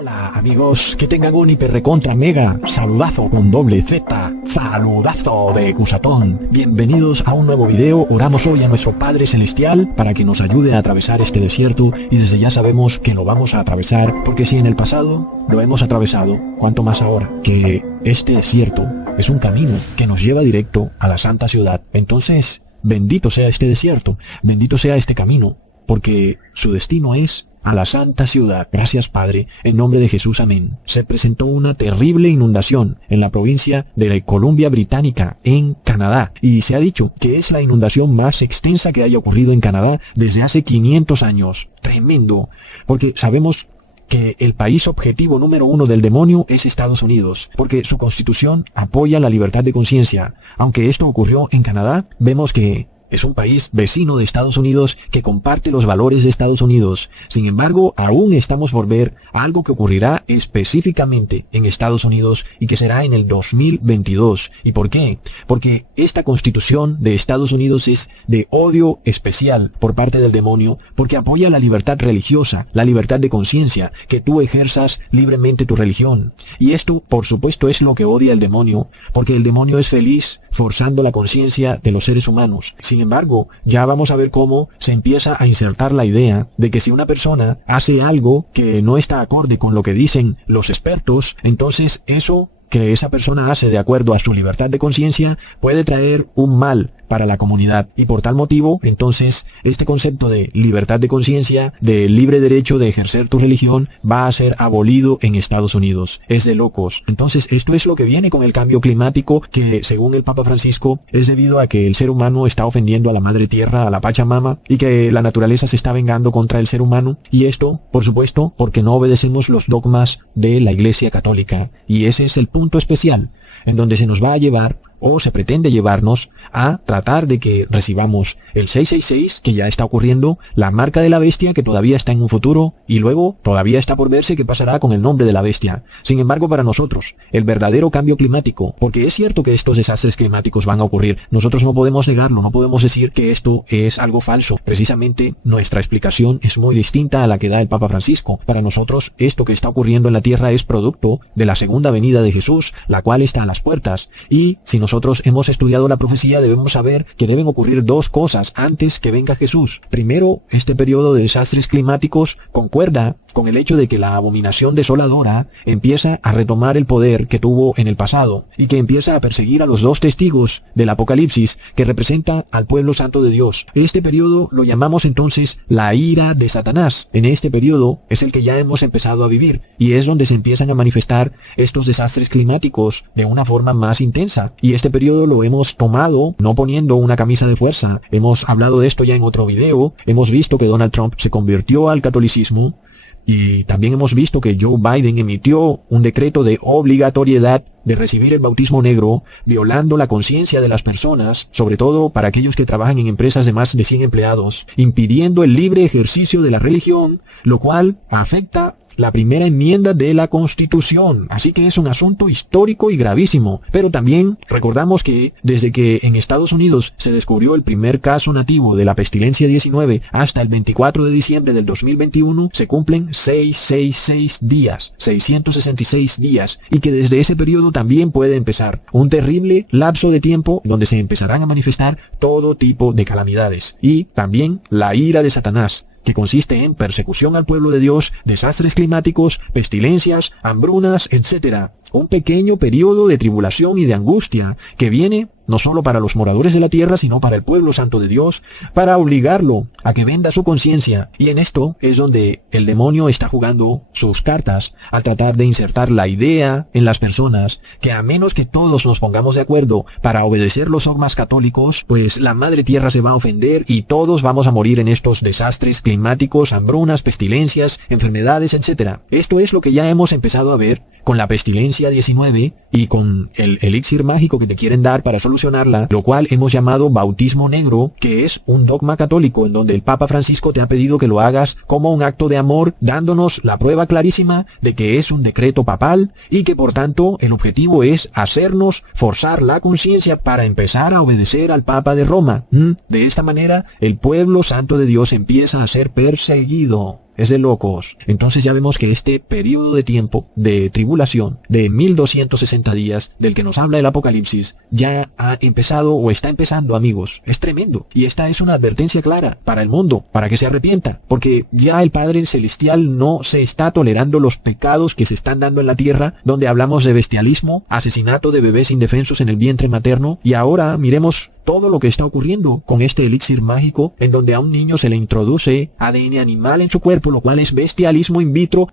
Hola amigos, que tengan un hiper recontra mega saludazo con doble Z, saludazo de Cusatón. Bienvenidos a un nuevo video. Oramos hoy a nuestro Padre Celestial para que nos ayude a atravesar este desierto, y desde ya sabemos que lo vamos a atravesar, porque si en el pasado lo hemos atravesado, cuánto más ahora, que este desierto es un camino que nos lleva directo a la santa ciudad. Entonces, bendito sea este desierto, bendito sea este camino, porque su destino es a la santa ciudad. Gracias, Padre, en nombre de Jesús, amén. Se presentó una terrible inundación en la provincia de la Columbia Británica, en Canadá, y se ha dicho que es la inundación más extensa que haya ocurrido en Canadá desde hace 500 años. Tremendo, porque sabemos que el país objetivo número 1 del demonio es Estados Unidos, porque su constitución apoya la libertad de conciencia. Aunque esto ocurrió en Canadá, vemos que es un país vecino de Estados Unidos que comparte los valores de Estados Unidos. Sin embargo, aún estamos por ver algo que ocurrirá específicamente en Estados Unidos y que será en el 2022. ¿Y por qué? Porque esta constitución de Estados Unidos es de odio especial por parte del demonio, porque apoya la libertad religiosa, la libertad de conciencia, que tú ejerzas libremente tu religión. Y esto, por supuesto, es lo que odia el demonio, porque el demonio es feliz forzando la conciencia de los seres humanos. Sin embargo, ya vamos a ver cómo se empieza a insertar la idea de que si una persona hace algo que no está acorde con lo que dicen los expertos, entonces eso que esa persona hace de acuerdo a su libertad de conciencia puede traer un mal para la comunidad, y por tal motivo, entonces, este concepto de libertad de conciencia, de libre derecho de ejercer tu religión, va a ser abolido en Estados Unidos. Es de locos. Entonces, esto es lo que viene con el cambio climático, que según el Papa Francisco, es debido a que el ser humano está ofendiendo a la Madre Tierra, a la Pachamama, y que la naturaleza se está vengando contra el ser humano. Y esto, por supuesto, porque no obedecemos los dogmas de la Iglesia Católica. Y ese es el punto especial, en donde se nos va a llevar, o se pretende llevarnos, a tratar de que recibamos el 666, que ya está ocurriendo, la marca de la bestia, que todavía está en un futuro, y luego todavía está por verse qué pasará con el nombre de la bestia. Sin embargo, para nosotros, el verdadero cambio climático, porque es cierto que estos desastres climáticos van a ocurrir, nosotros no podemos negarlo, no podemos decir que esto es algo falso. Precisamente, nuestra explicación es muy distinta a la que da el Papa Francisco. Para nosotros, esto que está ocurriendo en la Tierra es producto de la segunda venida de Jesús, la cual está a las puertas, y si nosotros hemos estudiado la profecía, debemos saber que deben ocurrir dos cosas antes que venga Jesús. Primero, este periodo de desastres climáticos concuerda con el hecho de que la abominación desoladora empieza a retomar el poder que tuvo en el pasado, y que empieza a perseguir a los dos testigos del Apocalipsis, que representa al pueblo santo de Dios. Este periodo lo llamamos entonces la ira de Satanás. En este periodo es el que ya hemos empezado a vivir, y es donde se empiezan a manifestar estos desastres climáticos de una forma más intensa. Y este periodo lo hemos tomado no poniendo una camisa de fuerza. Hemos hablado de esto ya en otro video. Hemos visto que Donald Trump se convirtió al catolicismo, y también hemos visto que Joe Biden emitió un decreto de obligatoriedad de recibir el bautismo negro, violando la conciencia de las personas, sobre todo para aquellos que trabajan en empresas de más de 100 empleados, impidiendo el libre ejercicio de la religión, lo cual afecta la primera enmienda de la Constitución. Así que es un asunto histórico y gravísimo. Pero también recordamos que desde que en Estados Unidos se descubrió el primer caso nativo de la pestilencia 19 hasta el 24 de diciembre del 2021, se cumplen 666 días, 666 días, y que desde ese periodo también puede empezar un terrible lapso de tiempo donde se empezarán a manifestar todo tipo de calamidades, y también la ira de Satanás, que consiste en persecución al pueblo de Dios, desastres climáticos, pestilencias, hambrunas, etc. Un pequeño periodo de tribulación y de angustia que viene no solo para los moradores de la tierra, sino para el pueblo santo de Dios, para obligarlo a que venda su conciencia. Y en esto es donde el demonio está jugando sus cartas, al tratar de insertar la idea en las personas que, a menos que todos nos pongamos de acuerdo para obedecer los dogmas católicos, pues la madre tierra se va a ofender y todos vamos a morir en estos desastres climáticos, hambrunas, pestilencias, enfermedades, etc. Esto es lo que ya hemos empezado a ver con la pestilencia 19 y con el elixir mágico que te quieren dar para solucionarla, lo cual hemos llamado bautismo negro, que es un dogma católico en donde el Papa Francisco te ha pedido que lo hagas como un acto de amor, dándonos la prueba clarísima de que es un decreto papal y que por tanto el objetivo es hacernos forzar la conciencia para empezar a obedecer al Papa de Roma. De esta manera el pueblo santo de Dios empieza a ser perseguido. Es de locos. Entonces ya vemos que este periodo de tiempo de tribulación de 1260 días del que nos habla el Apocalipsis ya ha empezado o está empezando, amigos. Es tremendo. Y esta es una advertencia clara para el mundo, para que se arrepienta, porque ya el Padre Celestial no se está tolerando los pecados que se están dando en la tierra, donde hablamos de bestialismo, asesinato de bebés indefensos en el vientre materno, y ahora miremos todo lo que está ocurriendo con este elixir mágico en donde a un niño se le introduce ADN animal en su cuerpo, lo cual es bestialismo in vitro.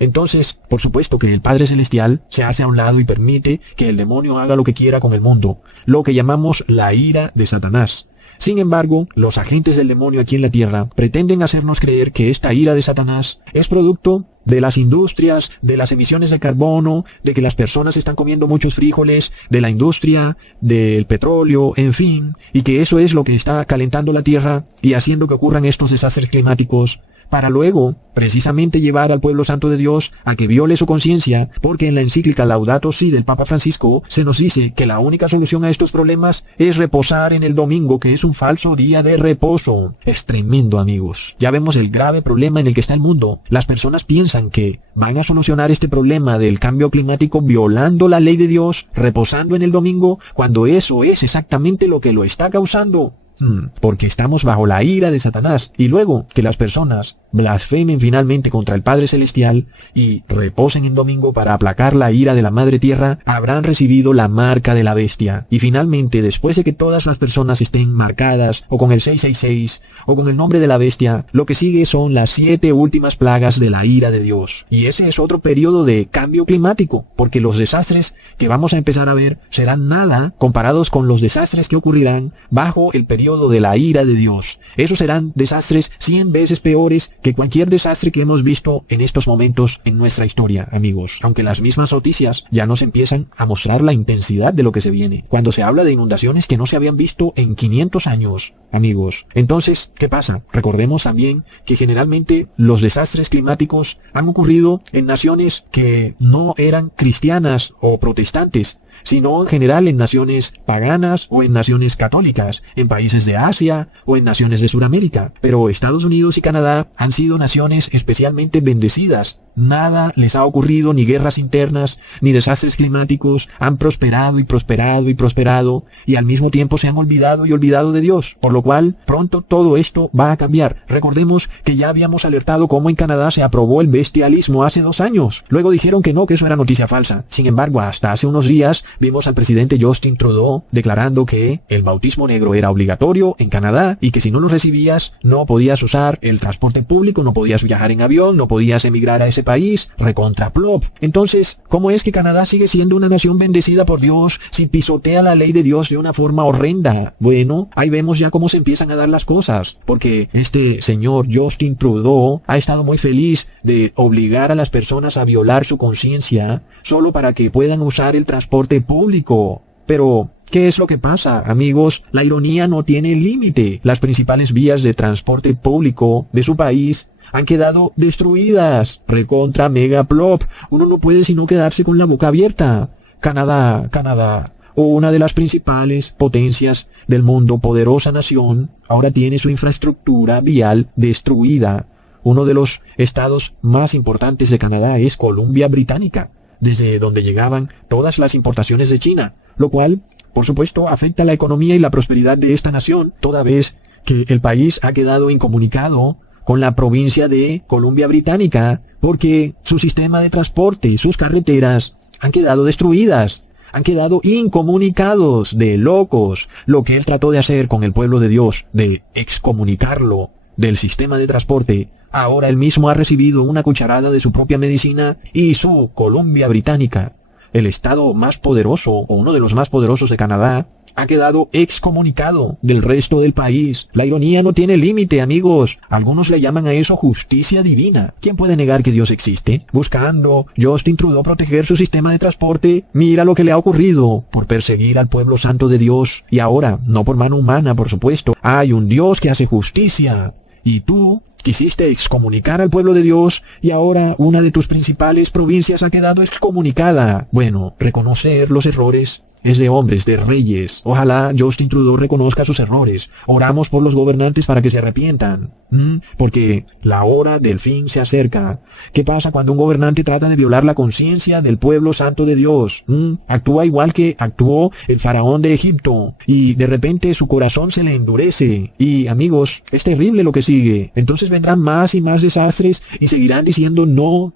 Entonces, por supuesto que el Padre Celestial se hace a un lado y permite que el demonio haga lo que quiera con el mundo, lo que llamamos la ira de Satanás. Sin embargo, los agentes del demonio aquí en la tierra pretenden hacernos creer que esta ira de Satanás es producto de las industrias, de las emisiones de carbono, de que las personas están comiendo muchos frijoles, de la industria, del petróleo, en fin, y que eso es lo que está calentando la tierra y haciendo que ocurran estos desastres climáticos, para luego precisamente llevar al pueblo santo de Dios a que viole su conciencia, porque en la encíclica Laudato Si del Papa Francisco se nos dice que la única solución a estos problemas es reposar en el domingo, que es un falso día de reposo. Es tremendo, amigos. Ya vemos el grave problema en el que está el mundo. Las personas piensan que van a solucionar este problema del cambio climático violando la ley de Dios, reposando en el domingo, cuando eso es exactamente lo que lo está causando. Porque estamos bajo la ira de Satanás, y luego que las personas blasfemen finalmente contra el Padre Celestial y reposen en domingo para aplacar la ira de la Madre Tierra, habrán recibido la marca de la bestia. Y finalmente, después de que todas las personas estén marcadas o con el 666 o con el nombre de la bestia, lo que sigue son las 7 últimas plagas de la ira de Dios. Y ese es otro periodo de cambio climático, porque los desastres que vamos a empezar a ver serán nada comparados con los desastres que ocurrirán bajo el periodo de la ira de Dios. Esos serán desastres 100 veces peores que cualquier desastre que hemos visto en estos momentos en nuestra historia, amigos. Aunque las mismas noticias ya nos empiezan a mostrar la intensidad de lo que se viene. Cuando se habla de inundaciones que no se habían visto en 500 años, amigos. Entonces, ¿qué pasa? Recordemos también que generalmente los desastres climáticos han ocurrido en naciones que no eran cristianas o protestantes, sino en general en naciones paganas o en naciones católicas, en países de Asia o en naciones de Sudamérica. Pero Estados Unidos y Canadá han sido naciones especialmente bendecidas. Nada les ha ocurrido, ni guerras internas, ni desastres climáticos. Han prosperado y prosperado y prosperado, y al mismo tiempo se han olvidado y olvidado de Dios. Por lo cual, pronto todo esto va a cambiar. Recordemos que ya habíamos alertado cómo en Canadá se aprobó el bestialismo hace 2 años. Luego dijeron que no, que eso era noticia falsa. Sin embargo, hasta hace unos días vimos al presidente Justin Trudeau declarando que el bautismo negro era obligatorio en Canadá y que si no lo recibías no podías usar el transporte público, no podías viajar en avión, no podías emigrar a ese país, recontra plop. Entonces, ¿cómo es que Canadá sigue siendo una nación bendecida por Dios si pisotea la ley de Dios de una forma horrenda? Bueno, ahí vemos ya cómo se empiezan a dar las cosas, porque este señor Justin Trudeau ha estado muy feliz de obligar a las personas a violar su conciencia solo para que puedan usar el transporte público. Pero ¿qué es lo que pasa, amigos? La ironía no tiene límite. Las principales vías de transporte público de su país han quedado destruidas. Recontra mega plop. Uno no puede sino quedarse con la boca abierta. Canadá, una de las principales potencias del mundo, poderosa nación, ahora tiene su infraestructura vial destruida. Uno de los estados más importantes de Canadá es Columbia Británica, desde donde llegaban todas las importaciones de China, lo cual, por supuesto, afecta la economía y la prosperidad de esta nación, toda vez que el país ha quedado incomunicado con la provincia de Columbia Británica, porque su sistema de transporte, sus carreteras, han quedado destruidas, han quedado incomunicados, de locos. Lo que él trató de hacer con el pueblo de Dios, de excomunicarlo del sistema de transporte, ahora él mismo ha recibido una cucharada de su propia medicina y su Columbia Británica, el estado más poderoso o uno de los más poderosos de Canadá, ha quedado excomunicado del resto del país. La ironía no tiene límite, amigos. Algunos le llaman a eso justicia divina. ¿Quién puede negar que Dios existe? Buscando Justin Trudeau proteger su sistema de transporte, mira lo que le ha ocurrido por perseguir al pueblo santo de Dios. Y ahora, no por mano humana, por supuesto, hay un Dios que hace justicia. Y tú quisiste excomunicar al pueblo de Dios y ahora una de tus principales provincias ha quedado excomunicada. Bueno, reconocer los errores es de hombres, de reyes. Ojalá Justin Trudeau reconozca sus errores. Oramos por los gobernantes para que se arrepientan. Porque la hora del fin se acerca. ¿Qué pasa cuando un gobernante trata de violar la conciencia del pueblo santo de Dios? Actúa igual que actuó el faraón de Egipto. Y de repente su corazón se le endurece. Y amigos, es terrible lo que sigue. Entonces vendrán más y más desastres y seguirán diciendo no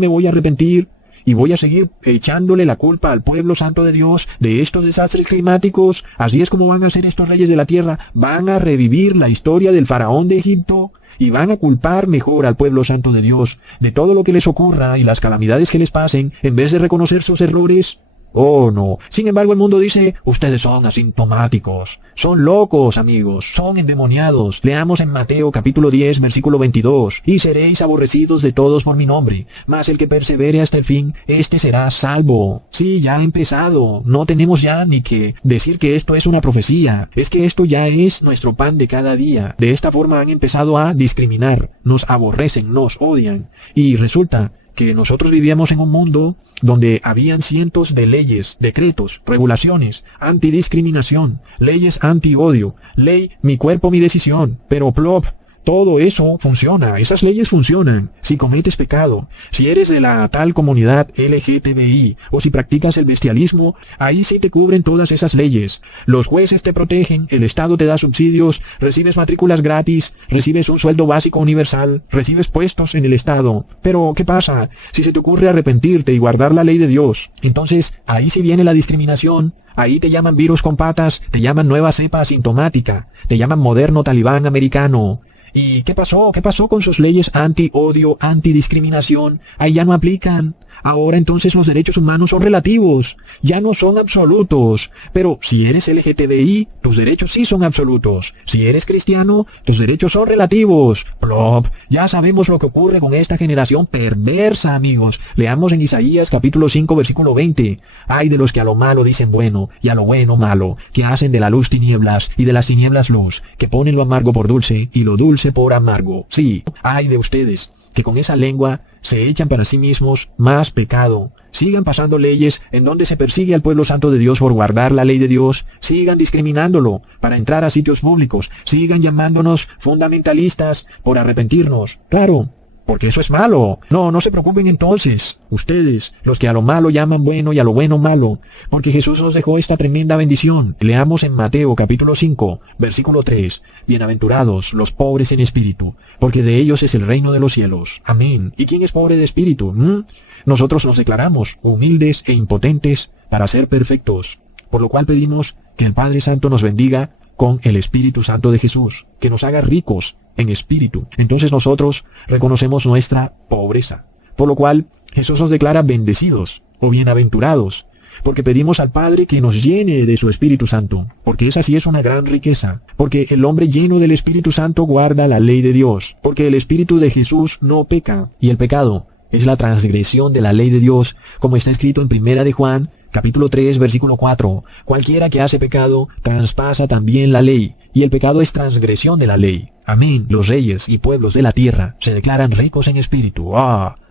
me voy a arrepentir. Y voy a seguir echándole la culpa al pueblo santo de Dios de estos desastres climáticos. Así es como van a ser estos reyes de la tierra. Van a revivir la historia del faraón de Egipto y van a culpar mejor al pueblo santo de Dios de todo lo que les ocurra y las calamidades que les pasen en vez de reconocer sus errores. Oh, no. Sin embargo, el mundo dice, ustedes son asintomáticos. Son locos, amigos. Son endemoniados. Leamos en Mateo capítulo 10, versículo 22. Y seréis aborrecidos de todos por mi nombre. Mas el que persevere hasta el fin, éste será salvo. Sí, ya ha empezado. No tenemos ya ni que decir que esto es una profecía. Es que esto ya es nuestro pan de cada día. De esta forma han empezado a discriminar. Nos aborrecen, nos odian. Y resulta que nosotros vivíamos en un mundo donde habían cientos de leyes, decretos, regulaciones, antidiscriminación, leyes anti-odio, ley mi cuerpo, mi decisión, pero plop, todo eso funciona, esas leyes funcionan. Si cometes pecado, si eres de la tal comunidad LGTBI o si practicas el bestialismo, ahí sí te cubren todas esas leyes. Los jueces te protegen, el Estado te da subsidios, recibes matrículas gratis, recibes un sueldo básico universal, recibes puestos en el Estado. Pero, ¿qué pasa? Si se te ocurre arrepentirte y guardar la ley de Dios, entonces ahí sí viene la discriminación. Ahí te llaman virus con patas, te llaman nueva cepa asintomática, te llaman moderno talibán americano. ¿Y qué pasó? ¿Qué pasó con sus leyes anti-odio, antidiscriminación? Ahí ya no aplican. Ahora entonces los derechos humanos son relativos, ya no son absolutos. Pero si eres LGTBI, tus derechos sí son absolutos. Si eres cristiano, tus derechos son relativos. Plop, ya sabemos lo que ocurre con esta generación perversa, amigos. Leamos en Isaías capítulo 5, versículo 20. Ay de los que a lo malo dicen bueno, y a lo bueno malo, que hacen de la luz tinieblas, y de las tinieblas luz, que ponen lo amargo por dulce, y lo dulce por amargo. Sí, ay de ustedes, que con esa lengua se echan para sí mismos más pecado. Sigan pasando leyes en donde se persigue al pueblo santo de Dios por guardar la ley de Dios. Sigan discriminándolo para entrar a sitios públicos. Sigan llamándonos fundamentalistas por arrepentirnos. Claro, porque eso es malo. No se preocupen entonces, ustedes, los que a lo malo llaman bueno y a lo bueno malo, porque Jesús nos dejó esta tremenda bendición. Leamos en Mateo capítulo 5, versículo 3. Bienaventurados los pobres en espíritu, porque de ellos es el reino de los cielos. Amén. ¿Y quién es pobre de espíritu? Nosotros nos declaramos humildes e impotentes para ser perfectos, por lo cual pedimos que el Padre Santo nos bendiga con el Espíritu Santo de Jesús, que nos haga ricos en espíritu. Entonces nosotros reconocemos nuestra pobreza, por lo cual Jesús nos declara bendecidos o bienaventurados, porque pedimos al Padre que nos llene de su Espíritu Santo, porque esa sí es una gran riqueza, porque el hombre lleno del Espíritu Santo guarda la ley de Dios, porque el Espíritu de Jesús no peca, y el pecado es la transgresión de la ley de Dios, como está escrito en 1 de Juan capítulo 3, versículo 4. Cualquiera que hace pecado, traspasa también la ley, y el pecado es transgresión de la ley. Amén. Los reyes y pueblos de la tierra se declaran ricos en espíritu.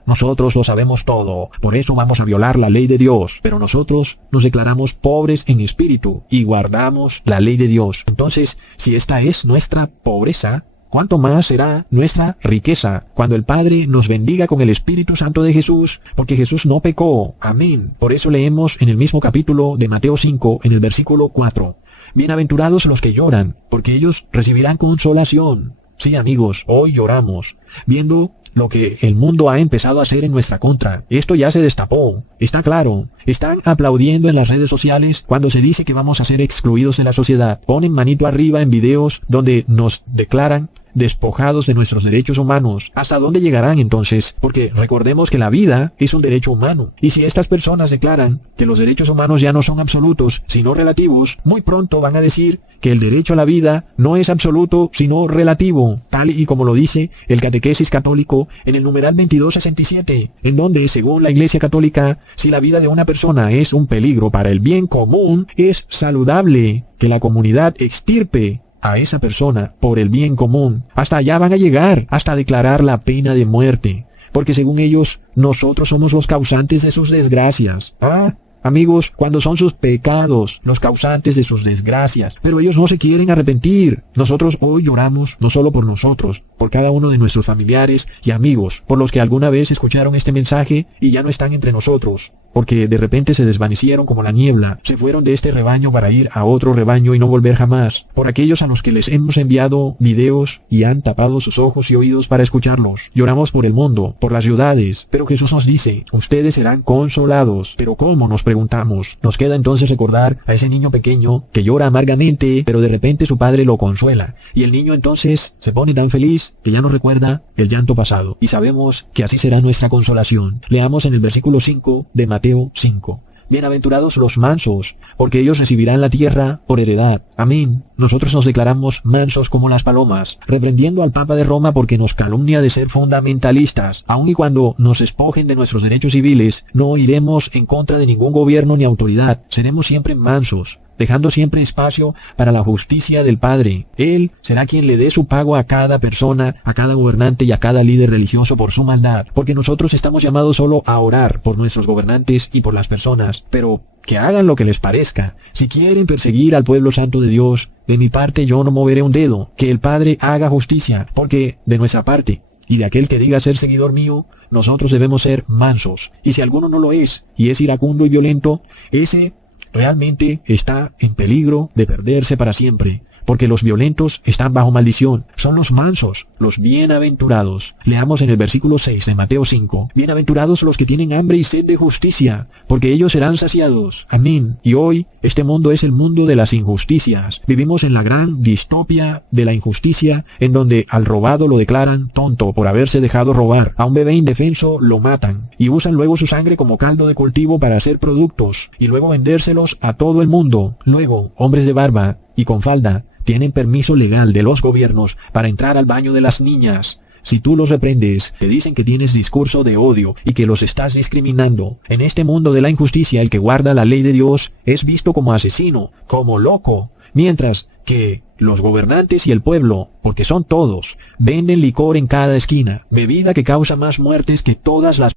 Nosotros lo sabemos todo, por eso vamos a violar la ley de Dios. Pero nosotros nos declaramos pobres en espíritu y guardamos la ley de Dios. Entonces, si esta es nuestra pobreza, ¿cuánto más será nuestra riqueza cuando el Padre nos bendiga con el Espíritu Santo de Jesús? Porque Jesús no pecó. Amén. Por eso leemos en el mismo capítulo de Mateo 5, en el versículo 4. Bienaventurados los que lloran, porque ellos recibirán consolación. Sí, amigos, hoy lloramos, viendo lo que el mundo ha empezado a hacer en nuestra contra. Esto ya se destapó, está claro. Están aplaudiendo en las redes sociales cuando se dice que vamos a ser excluidos de la sociedad. Ponen manito arriba en videos donde nos declaran despojados de nuestros derechos humanos. ¿Hasta dónde llegarán entonces? Porque recordemos que la vida es un derecho humano. Y si estas personas declaran que los derechos humanos ya no son absolutos, sino relativos, muy pronto van a decir que el derecho a la vida no es absoluto, sino relativo, tal y como lo dice el Catequesis Católico en el numeral 2267, en donde, según la Iglesia Católica, si la vida de una persona es un peligro para el bien común, es saludable que la comunidad extirpe a esa persona por el bien común. Hasta allá van a llegar, hasta declarar la pena de muerte, porque según ellos, nosotros somos los causantes de sus desgracias. amigos, cuando son sus pecados los causantes de sus desgracias. Pero ellos no se quieren arrepentir. Nosotros hoy lloramos no solo por nosotros, por cada uno de nuestros familiares y amigos, por los que alguna vez escucharon este mensaje y ya no están entre nosotros, porque de repente se desvanecieron como la niebla, se fueron de este rebaño para ir a otro rebaño y no volver jamás, por aquellos a los que les hemos enviado videos y han tapado sus ojos y oídos para escucharlos. Lloramos por el mundo, por las ciudades, pero Jesús nos dice, ustedes serán consolados. ¿Pero cómo?, nos preguntamos. Nos queda entonces recordar a ese niño pequeño que llora amargamente, pero de repente su padre lo consuela, y el niño entonces se pone tan feliz que ya no recuerda el llanto pasado, y sabemos que así será nuestra consolación. Leamos en el versículo 5 de Mateo 5. Bienaventurados los mansos, porque ellos recibirán la tierra por heredad. Amén. Nosotros nos declaramos mansos como las palomas, reprendiendo al Papa de Roma porque nos calumnia de ser fundamentalistas. Aun y cuando nos despojen de nuestros derechos civiles, no iremos en contra de ningún gobierno ni autoridad. Seremos siempre mansos, dejando siempre espacio para la justicia del Padre. Él será quien le dé su pago a cada persona, a cada gobernante y a cada líder religioso por su maldad, porque nosotros estamos llamados solo a orar por nuestros gobernantes y por las personas, pero que hagan lo que les parezca. Si quieren perseguir al pueblo santo de Dios, de mi parte yo no moveré un dedo. Que el Padre haga justicia, porque de nuestra parte y de aquel que diga ser seguidor mío, nosotros debemos ser mansos. Y si alguno no lo es, y es iracundo y violento, ese realmente está en peligro de perderse para siempre, porque los violentos están bajo maldición. Son los mansos, los bienaventurados. Leamos en el versículo 6 de Mateo 5. Bienaventurados los que tienen hambre y sed de justicia, porque ellos serán saciados. Amén. Y hoy, este mundo es el mundo de las injusticias. Vivimos en la gran distopia de la injusticia, en donde al robado lo declaran tonto por haberse dejado robar. A un bebé indefenso lo matan, y usan luego su sangre como caldo de cultivo para hacer productos, y luego vendérselos a todo el mundo. Luego, hombres de barba y con falda tienen permiso legal de los gobiernos para entrar al baño de las niñas. Si tú los reprendes, te dicen que tienes discurso de odio y que los estás discriminando. En este mundo de la injusticia, el que guarda la ley de Dios es visto como asesino, como loco, mientras que los gobernantes y el pueblo, porque son todos, venden licor en cada esquina, bebida que causa más muertes que todas las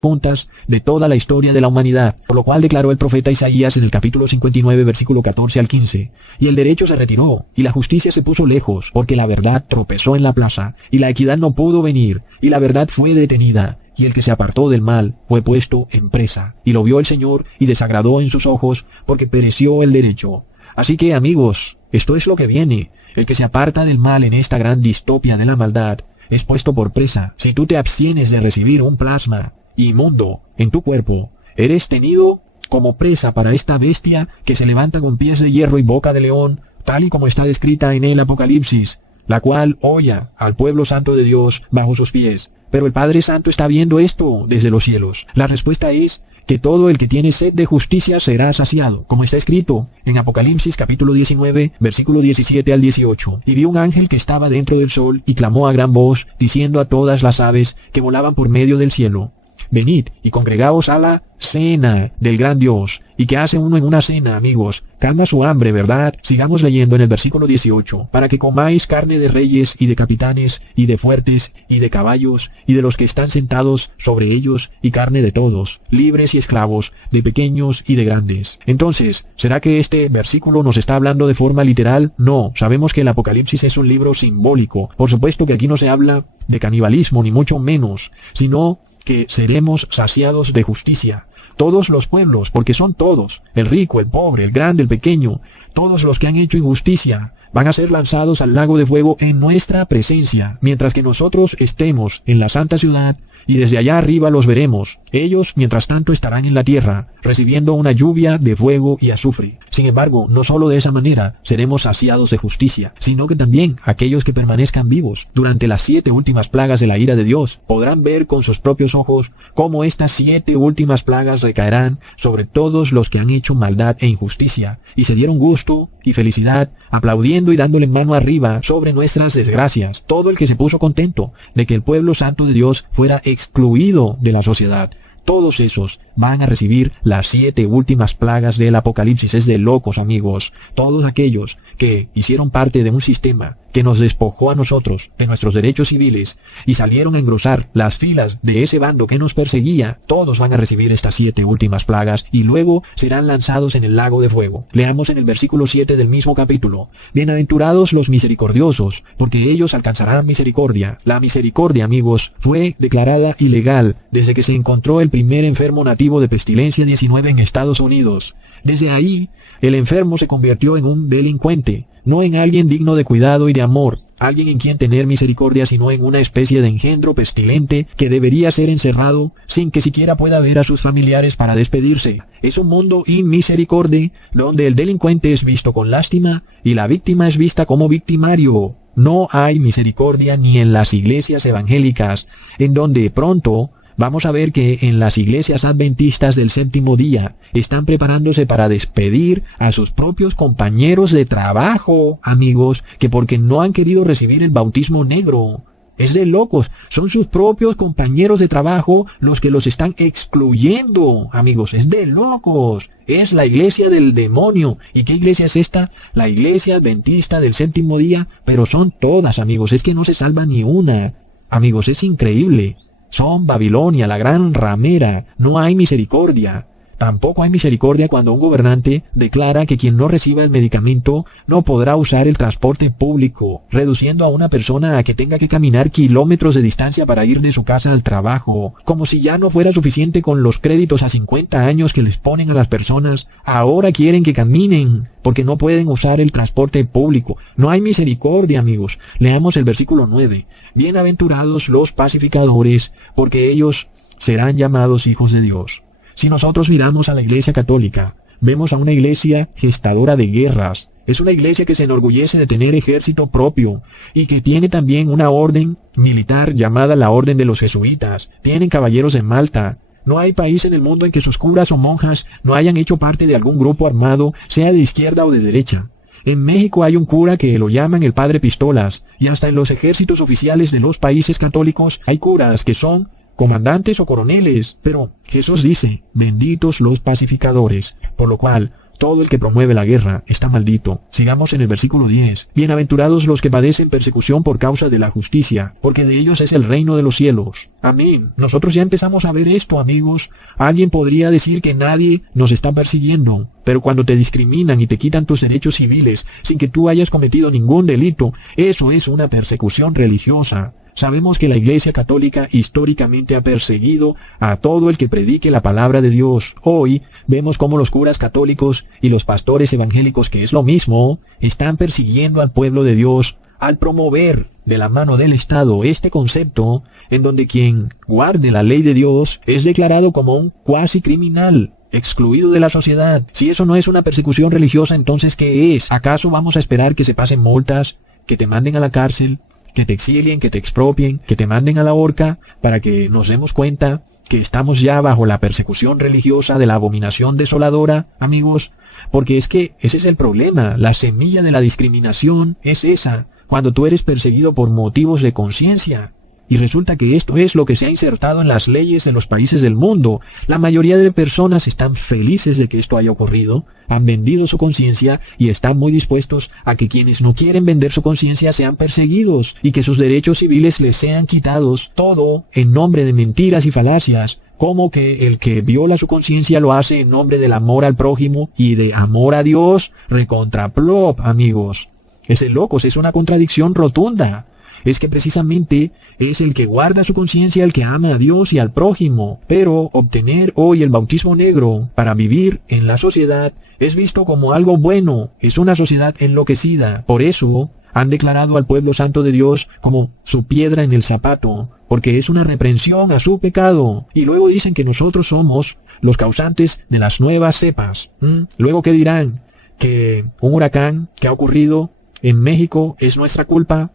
puntas de toda la historia de la humanidad, por lo cual declaró el profeta Isaías en el capítulo 59, versículo 14 al 15, y el derecho se retiró, y la justicia se puso lejos, porque la verdad tropezó en la plaza, y la equidad no pudo venir, y la verdad fue detenida, y el que se apartó del mal fue puesto en presa, y lo vio el Señor, y desagradó en sus ojos, porque pereció el derecho. Así que, amigos, esto es lo que viene. El que se aparta del mal en esta gran distopia de la maldad es puesto por presa. Si tú te abstienes de recibir un plasma inmundo en tu cuerpo, eres tenido como presa para esta bestia que se levanta con pies de hierro y boca de león, tal y como está descrita en el Apocalipsis, la cual holla al pueblo santo de Dios bajo sus pies. Pero el Padre Santo está viendo esto desde los cielos. La respuesta es que todo el que tiene sed de justicia será saciado, como está escrito en Apocalipsis capítulo 19, versículo 17 al 18. Y vi un ángel que estaba dentro del sol y clamó a gran voz, diciendo a todas las aves que volaban por medio del cielo: venid y congregaos a la cena del gran Dios. ¿Y qué hace uno en una cena, amigos? Calma su hambre, ¿verdad? Sigamos leyendo en el versículo 18. Para que comáis carne de reyes y de capitanes y de fuertes y de caballos y de los que están sentados sobre ellos, y carne de todos, libres y esclavos, de pequeños y de grandes. Entonces, ¿será que este versículo nos está hablando de forma literal? No, sabemos que el Apocalipsis es un libro simbólico. Por supuesto que aquí no se habla de canibalismo, ni mucho menos, sino que seremos saciados de justicia. Todos los pueblos, porque son todos, el rico, el pobre, el grande, el pequeño, todos los que han hecho injusticia, van a ser lanzados al lago de fuego en nuestra presencia, mientras que nosotros estemos en la santa ciudad, y desde allá arriba los veremos. Ellos, mientras tanto, estarán en la tierra, recibiendo una lluvia de fuego y azufre. Sin embargo, no solo de esa manera seremos saciados de justicia, sino que también aquellos que permanezcan vivos durante las 7 últimas plagas de la ira de Dios podrán ver con sus propios ojos cómo estas 7 últimas plagas recaerán sobre todos los que han hecho maldad e injusticia, y se dieron gusto y felicidad, aplaudiendo y dándole mano arriba sobre nuestras desgracias. Todo el que se puso contento de que el pueblo santo de Dios fuera excluido de la sociedad, todos esos van a recibir las 7 últimas plagas del Apocalipsis. Es de locos, amigos. Todos aquellos que hicieron parte de un sistema que nos despojó a nosotros de nuestros derechos civiles y salieron a engrosar las filas de ese bando que nos perseguía, todos van a recibir estas 7 últimas plagas y luego serán lanzados en el lago de fuego. Leamos en el versículo 7 del mismo capítulo: bienaventurados los misericordiosos, porque ellos alcanzarán misericordia. La misericordia, amigos, fue declarada ilegal desde que se encontró el primer enfermo nativo de pestilencia 19 en Estados Unidos. Desde ahí, el enfermo se convirtió en un delincuente, no en alguien digno de cuidado y de amor, alguien en quien tener misericordia, sino en una especie de engendro pestilente que debería ser encerrado sin que siquiera pueda ver a sus familiares para despedirse. Es un mundo inmisericordia, donde el delincuente es visto con lástima y la víctima es vista como victimario. No hay misericordia ni en las iglesias evangélicas, en donde pronto vamos a ver que en las iglesias adventistas del séptimo día están preparándose para despedir a sus propios compañeros de trabajo, amigos, que porque no han querido recibir el bautismo negro. Es de locos, son sus propios compañeros de trabajo los que los están excluyendo, amigos, es de locos. Es la iglesia del demonio. ¿Y qué iglesia es esta? La iglesia adventista del séptimo día, pero son todas, amigos, es que no se salva ni una. Amigos, es increíble. Son Babilonia, la gran ramera. No hay misericordia. Tampoco hay misericordia cuando un gobernante declara que quien no reciba el medicamento no podrá usar el transporte público, reduciendo a una persona a que tenga que caminar kilómetros de distancia para ir de su casa al trabajo. Como si ya no fuera suficiente con los créditos a 50 años que les ponen a las personas, ahora quieren que caminen porque no pueden usar el transporte público. No hay misericordia, amigos. Leamos el versículo 9. Bienaventurados los pacificadores, porque ellos serán llamados hijos de Dios. Si nosotros miramos a la Iglesia Católica, vemos a una iglesia gestadora de guerras. Es una iglesia que se enorgullece de tener ejército propio y que tiene también una orden militar llamada la Orden de los Jesuitas. Tienen caballeros de Malta. No hay país en el mundo en que sus curas o monjas no hayan hecho parte de algún grupo armado, sea de izquierda o de derecha. En México hay un cura que lo llaman el Padre Pistolas, y hasta en los ejércitos oficiales de los países católicos hay curas que son comandantes o coroneles, pero Jesús dice, benditos los pacificadores, por lo cual todo el que promueve la guerra está maldito. Sigamos en el versículo 10. Bienaventurados los que padecen persecución por causa de la justicia, porque de ellos es el reino de los cielos. Amén. Nosotros ya empezamos a ver esto, amigos. Alguien podría decir que nadie nos está persiguiendo, pero cuando te discriminan y te quitan tus derechos civiles sin que tú hayas cometido ningún delito, eso es una persecución religiosa. Sabemos que la Iglesia Católica históricamente ha perseguido a todo el que predique la palabra de Dios. Hoy vemos cómo los curas católicos y los pastores evangélicos, que es lo mismo, están persiguiendo al pueblo de Dios al promover de la mano del Estado este concepto en donde quien guarde la ley de Dios es declarado como un cuasi criminal, excluido de la sociedad. Si eso no es una persecución religiosa, entonces ¿qué es? ¿Acaso vamos a esperar que se pasen multas, que te manden a la cárcel, que te exilien, que te expropien, que te manden a la horca, para que nos demos cuenta que estamos ya bajo la persecución religiosa de la abominación desoladora, amigos? Porque es que ese es el problema. La semilla de la discriminación es esa, cuando tú eres perseguido por motivos de conciencia. Y resulta que esto es lo que se ha insertado en las leyes de los países del mundo. La mayoría de personas están felices de que esto haya ocurrido, han vendido su conciencia y están muy dispuestos a que quienes no quieren vender su conciencia sean perseguidos y que sus derechos civiles les sean quitados, todo en nombre de mentiras y falacias, como que el que viola su conciencia lo hace en nombre del amor al prójimo y de amor a Dios. Recontraplop, amigos. Es de locos, es una contradicción rotunda. Es que precisamente es el que guarda su conciencia el que ama a Dios y al prójimo. Pero obtener hoy el bautismo negro para vivir en la sociedad es visto como algo bueno. Es una sociedad enloquecida. Por eso han declarado al pueblo santo de Dios como su piedra en el zapato, porque es una reprensión a su pecado. Y luego dicen que nosotros somos los causantes de las nuevas cepas. Luego, ¿qué dirán? Que un huracán que ha ocurrido en México es nuestra culpa.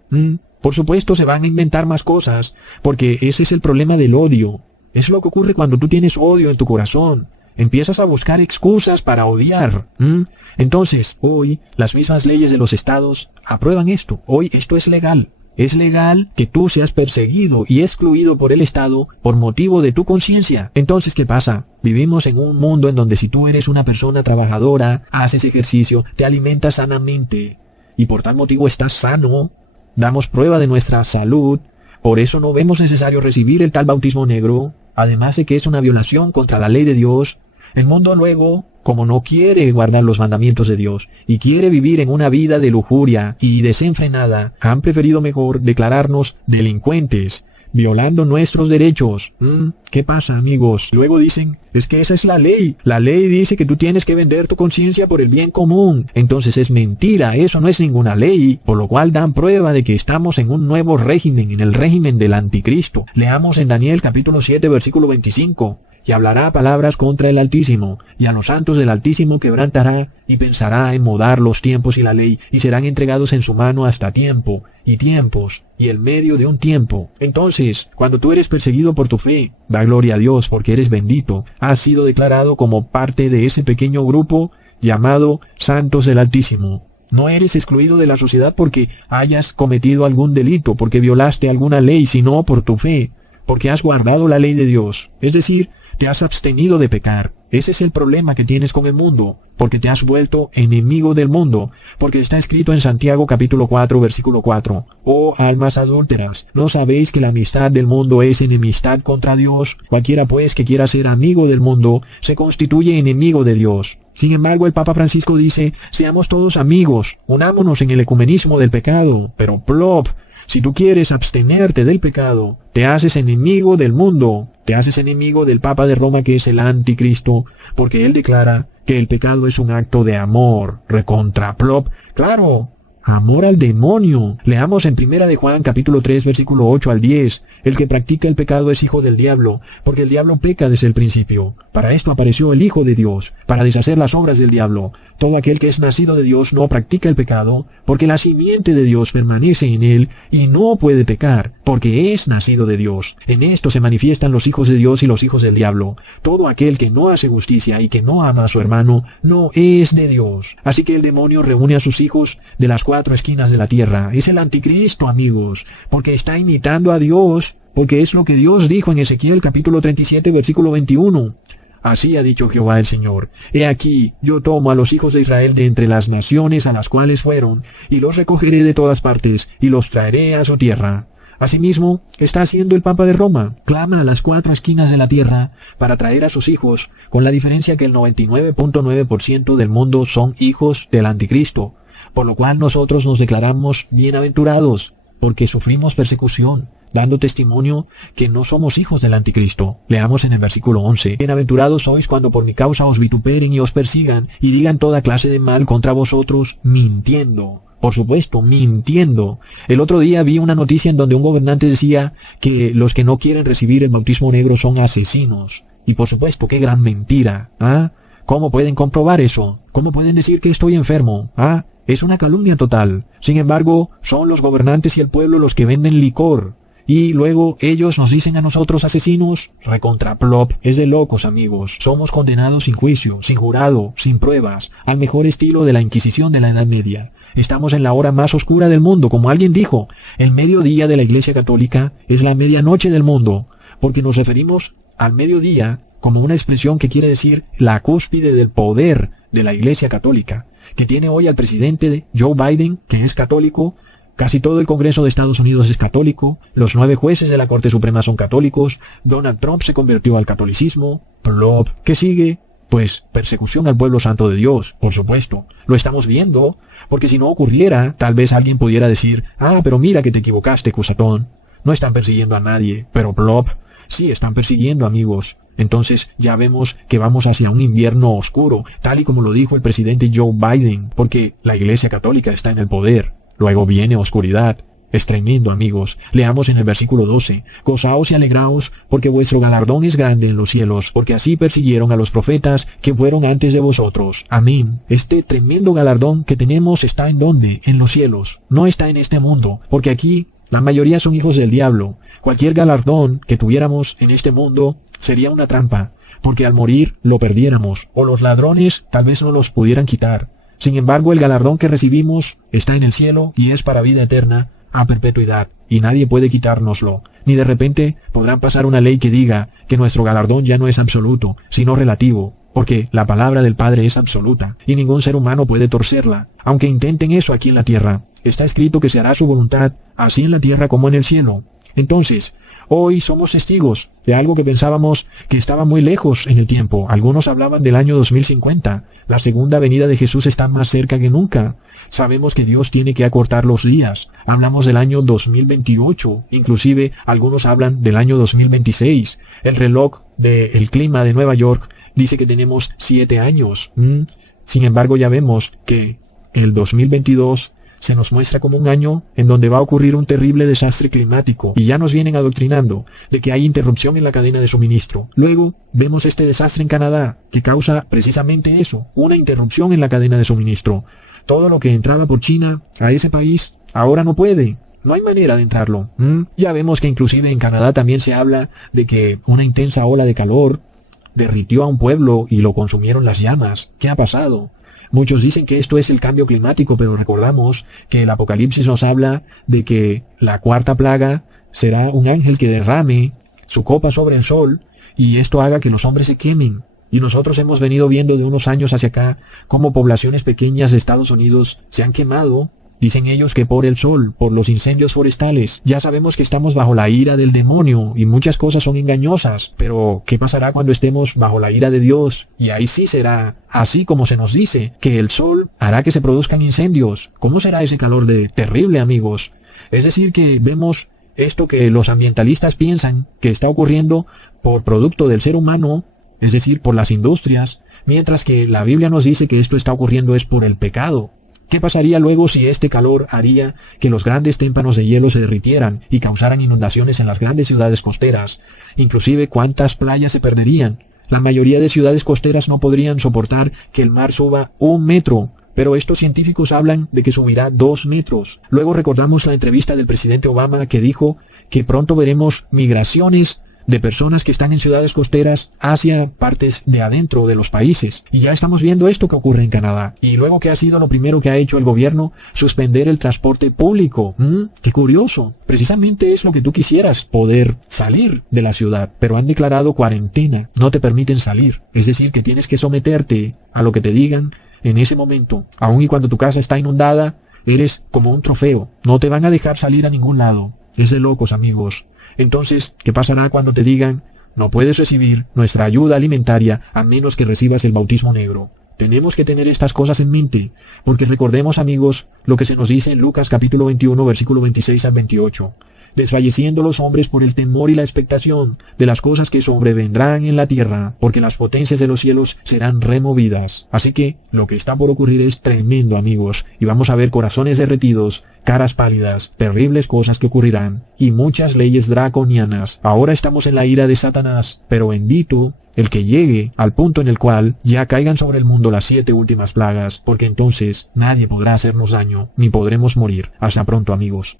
Por supuesto se van a inventar más cosas, porque ese es el problema del odio. Es lo que ocurre cuando tú tienes odio en tu corazón. Empiezas a buscar excusas para odiar. Entonces, hoy, las mismas leyes de los estados aprueban esto. Hoy esto es legal. Es legal que tú seas perseguido y excluido por el Estado por motivo de tu conciencia. Entonces, ¿qué pasa? Vivimos en un mundo en donde si tú eres una persona trabajadora, haces ejercicio, te alimentas sanamente y por tal motivo estás sano, damos prueba de nuestra salud, por eso no vemos necesario recibir el tal bautismo negro, además de que es una violación contra la ley de Dios. El mundo luego, como no quiere guardar los mandamientos de Dios y quiere vivir en una vida de lujuria y desenfrenada, han preferido mejor declararnos delincuentes, violando nuestros derechos. ¿Qué pasa, amigos? Luego dicen, es que esa es la ley. La ley dice que tú tienes que vender tu conciencia por el bien común. Entonces es mentira, eso no es ninguna ley, por lo cual dan prueba de que estamos en un nuevo régimen, en el régimen del anticristo. Leamos en Daniel capítulo 7, versículo 25. Y hablará palabras contra el Altísimo, y a los santos del Altísimo quebrantará, y pensará en mudar los tiempos y la ley, y serán entregados en su mano hasta tiempo, y tiempos, y el medio de un tiempo. Entonces, cuando tú eres perseguido por tu fe, da gloria a Dios porque eres bendito, has sido declarado como parte de ese pequeño grupo llamado santos del Altísimo. No eres excluido de la sociedad porque hayas cometido algún delito, porque violaste alguna ley, sino por tu fe, porque has guardado la ley de Dios. Es decir, te has abstenido de pecar. Ese es el problema que tienes con el mundo, porque te has vuelto enemigo del mundo, porque está escrito en Santiago capítulo 4, versículo 4. Oh almas adúlteras, ¿no sabéis que la amistad del mundo es enemistad contra Dios? Cualquiera pues que quiera ser amigo del mundo, se constituye enemigo de Dios. Sin embargo, el Papa Francisco dice, seamos todos amigos, unámonos en el ecumenismo del pecado, pero plop. Si tú quieres abstenerte del pecado, te haces enemigo del mundo, te haces enemigo del Papa de Roma que es el anticristo, porque él declara que el pecado es un acto de amor, recontra plop. Claro, amor al demonio. Leamos en 1 de Juan capítulo 3 versículo 8 al 10. El que practica el pecado es hijo del diablo, porque el diablo peca desde el principio. Para esto apareció el Hijo de Dios, para deshacer las obras del diablo. Todo aquel que es nacido de Dios no practica el pecado, porque la simiente de Dios permanece en él y no puede pecar, porque es nacido de Dios. En esto se manifiestan los hijos de Dios y los hijos del diablo. Todo aquel que no hace justicia y que no ama a su hermano, no es de Dios. Así que el demonio reúne a sus hijos de las 4 esquinas de la tierra. Es el anticristo, amigos, porque está imitando a Dios, porque es lo que Dios dijo en Ezequiel capítulo 37 versículo 21. Así ha dicho Jehová el Señor. He aquí, yo tomo a los hijos de Israel de entre las naciones a las cuales fueron, y los recogeré de todas partes, y los traeré a su tierra. Asimismo, está haciendo el Papa de Roma. Clama a las 4 esquinas de la tierra para traer a sus hijos, con la diferencia que el 99.9% del mundo son hijos del anticristo, por lo cual nosotros nos declaramos bienaventurados, porque sufrimos persecución, dando testimonio que no somos hijos del anticristo. Leamos en el versículo 11. Bienaventurados sois cuando por mi causa os vituperen y os persigan, y digan toda clase de mal contra vosotros, mintiendo. Por supuesto, mintiendo. El otro día vi una noticia en donde un gobernante decía que los que no quieren recibir el bautismo negro son asesinos. Y por supuesto, qué gran mentira. ¿Ah? ¿Cómo pueden comprobar eso? ¿Cómo pueden decir que estoy enfermo? ¿Ah? Es una calumnia total. Sin embargo, son los gobernantes y el pueblo los que venden licor. Y luego ellos nos dicen a nosotros asesinos, recontraplop. Es de locos, amigos. Somos condenados sin juicio, sin jurado, sin pruebas, al mejor estilo de la Inquisición de la Edad Media. Estamos en la hora más oscura del mundo, como alguien dijo. El mediodía de la Iglesia Católica es la medianoche del mundo, porque nos referimos al mediodía como una expresión que quiere decir la cúspide del poder de la Iglesia Católica, que tiene hoy al presidente Joe Biden, que es católico. Casi todo el Congreso de Estados Unidos es católico, los 9 jueces de la Corte Suprema son católicos, Donald Trump se convirtió al catolicismo, plop. ¿Qué sigue? Pues persecución al pueblo santo de Dios, por supuesto. Lo estamos viendo, porque si no ocurriera, tal vez alguien pudiera decir, pero mira que te equivocaste, Cusatón. No están persiguiendo a nadie, pero plop. Sí, están persiguiendo, amigos. Entonces ya vemos que vamos hacia un invierno oscuro, tal y como lo dijo el presidente Joe Biden, porque la Iglesia Católica está en el poder. Luego viene oscuridad. Es tremendo, amigos. Leamos en el versículo 12. Gozaos y alegraos, porque vuestro galardón es grande en los cielos, porque así persiguieron a los profetas que fueron antes de vosotros. Amén. Este tremendo galardón que tenemos está ¿en dónde? En los cielos. No está en este mundo, porque aquí la mayoría son hijos del diablo. Cualquier galardón que tuviéramos en este mundo sería una trampa, porque al morir lo perdiéramos, o los ladrones tal vez no los pudieran quitar. Sin embargo, el galardón que recibimos está en el cielo y es para vida eterna, a perpetuidad, y nadie puede quitárnoslo, ni de repente podrán pasar una ley que diga que nuestro galardón ya no es absoluto, sino relativo, porque la palabra del Padre es absoluta, y ningún ser humano puede torcerla, aunque intenten eso aquí en la tierra. Está escrito que se hará su voluntad, así en la tierra como en el cielo. Entonces, hoy somos testigos de algo que pensábamos que estaba muy lejos en el tiempo. Algunos hablaban del año 2050. La segunda venida de Jesús está más cerca que nunca. Sabemos que Dios tiene que acortar los días. Hablamos del año 2028. Inclusive, algunos hablan del año 2026. El reloj del clima de Nueva York dice que tenemos 7 años. Sin embargo, ya vemos que el 2022 se nos muestra como un año en donde va a ocurrir un terrible desastre climático, y ya nos vienen adoctrinando de que hay interrupción en la cadena de suministro. Luego vemos este desastre en Canadá, que causa precisamente eso, una interrupción en la cadena de suministro. Todo lo que entraba por China a ese país ahora no puede. No hay manera de entrarlo. Ya vemos que inclusive en Canadá también se habla de que una intensa ola de calor derritió a un pueblo y lo consumieron las llamas. ¿Qué ha pasado? Muchos dicen que esto es el cambio climático, pero recordamos que el Apocalipsis nos habla de que la cuarta plaga será un ángel que derrame su copa sobre el sol, y esto haga que los hombres se quemen. Y nosotros hemos venido viendo de unos años hacia acá cómo poblaciones pequeñas de Estados Unidos se han quemado. Dicen ellos que por el sol, por los incendios forestales. Ya sabemos que estamos bajo la ira del demonio y muchas cosas son engañosas. Pero, ¿qué pasará cuando estemos bajo la ira de Dios? Y ahí sí será así como se nos dice, que el sol hará que se produzcan incendios. ¿Cómo será ese calor de terrible, amigos? Es decir, que vemos esto que los ambientalistas piensan que está ocurriendo por producto del ser humano, es decir, por las industrias, mientras que la Biblia nos dice que esto está ocurriendo es por el pecado. ¿Qué pasaría luego si este calor haría que los grandes témpanos de hielo se derritieran y causaran inundaciones en las grandes ciudades costeras? Inclusive, ¿cuántas playas se perderían? La mayoría de ciudades costeras no podrían soportar que el mar suba 1 metro, pero estos científicos hablan de que subirá 2 metros. Luego recordamos la entrevista del presidente Obama que dijo que pronto veremos migraciones de personas que están en ciudades costeras hacia partes de adentro de los países. Y ya estamos viendo esto que ocurre en Canadá. Y luego, ¿qué ha sido lo primero que ha hecho el gobierno? Suspender el transporte público. ¡Qué curioso! Precisamente es lo que tú quisieras, poder salir de la ciudad. Pero han declarado cuarentena. No te permiten salir. Es decir, que tienes que someterte a lo que te digan en ese momento. Aun y cuando tu casa está inundada, eres como un trofeo. No te van a dejar salir a ningún lado. Es de locos, amigos. Entonces, ¿qué pasará cuando te digan, no puedes recibir nuestra ayuda alimentaria a menos que recibas el bautismo negro? Tenemos que tener estas cosas en mente, porque recordemos, amigos, lo que se nos dice en Lucas capítulo 21, versículo 26 al 28. Desfalleciendo los hombres por el temor y la expectación de las cosas que sobrevendrán en la tierra, porque las potencias de los cielos serán removidas. Así que lo que está por ocurrir es tremendo, amigos, y vamos a ver corazones derretidos, caras pálidas, terribles cosas que ocurrirán, y muchas leyes draconianas. Ahora estamos en la ira de Satanás, pero bendito el que llegue al punto en el cual ya caigan sobre el mundo las 7 últimas plagas, porque entonces nadie podrá hacernos daño, ni podremos morir. Hasta pronto, amigos.